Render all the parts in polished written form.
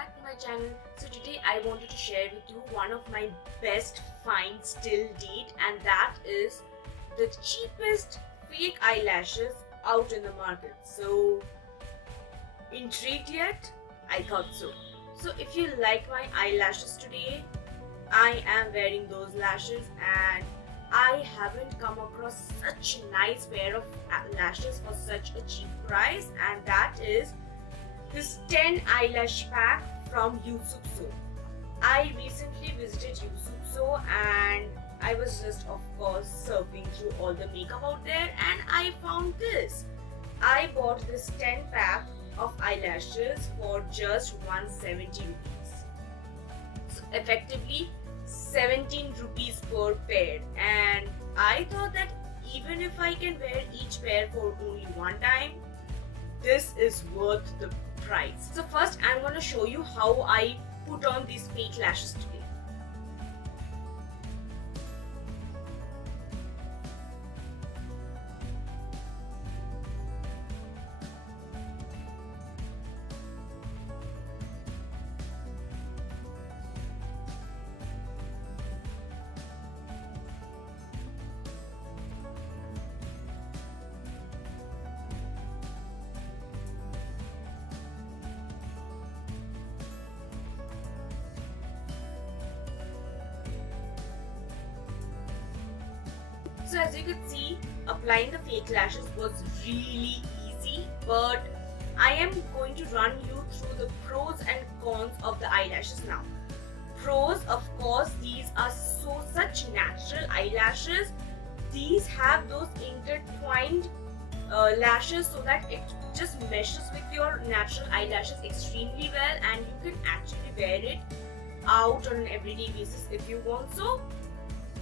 back to my channel. So today I wanted to share with you one of my best finds till date, and that is the cheapest fake eyelashes out in the market. So intrigued yet? I thought so. So if you like my eyelashes today, I am wearing those lashes and I haven't come across such a nice pair of lashes for such a cheap price, and that is this 10 eyelash pack from USUPSO. I recently visited USUPSO and I was just of course surfing through all the makeup out there and I found this. I bought this 10 pack of eyelashes for just 170 rupees. So effectively 17 rupees per pair, and I thought that even if I can wear each pair for only one time, this is worth the price. So first I'm going to show you how I put on these fake lashes today. So as you can see, applying the fake lashes was really easy, but I am going to run you through the pros and cons of the eyelashes now. Pros, of course, these are such natural eyelashes. These have those intertwined lashes so that it just meshes with your natural eyelashes extremely well, and you can actually wear it out on an everyday basis if you want so.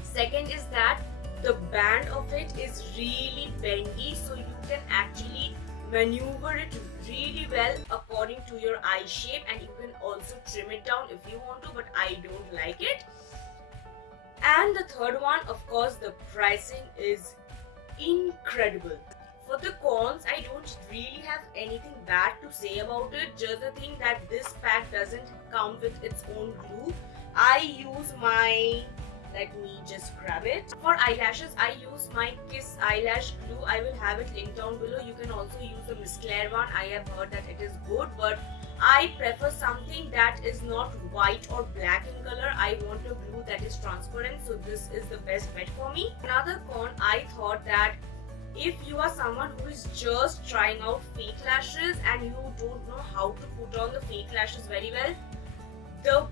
Second is that the band of it is really bendy, so you can actually maneuver it really well according to your eye shape, and you can also trim it down if you want to, but I don't like it. And the third one, of course, the pricing is incredible. For the cons, I don't really have anything bad to say about it, just the thing that this pack doesn't come with its own glue. I use my let me just grab it. For eyelashes, I use my Kiss eyelash glue. I will have it linked down below. You can also use the Miss Claire one. I have heard that it is good, but I prefer something that is not white or black in color. I want a glue that is transparent, so this is the best bet for me. Another con, I thought that if you are someone who is just trying out fake lashes and you don't know how to put on the fake lashes very well, the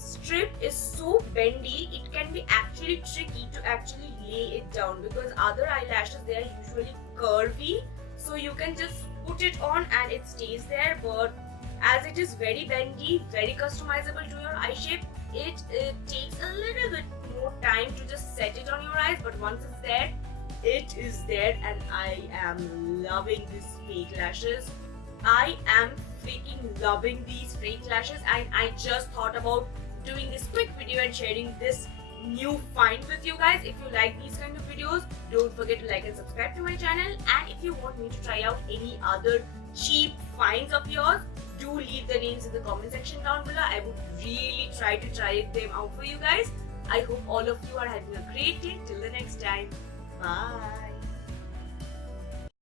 strip is so bendy, it can be actually tricky to actually lay it down, because other eyelashes, they are usually curvy, so you can just put it on and it stays there, but as it is very bendy, very customizable to your eye shape, it takes a little bit more time to just set it on your eyes, but once it's there, it is there, and I am loving these fake lashes. I am freaking loving these fake lashes, and I just thought about doing this quick video and sharing this new find with you guys. If you like these kind of videos, don't forget to like and subscribe to my channel, and if you want me to try out any other cheap finds of yours, do leave the names in the comment section down below. I would really try to try them out for you guys. I hope all of you are having a great day. Till the next time, bye.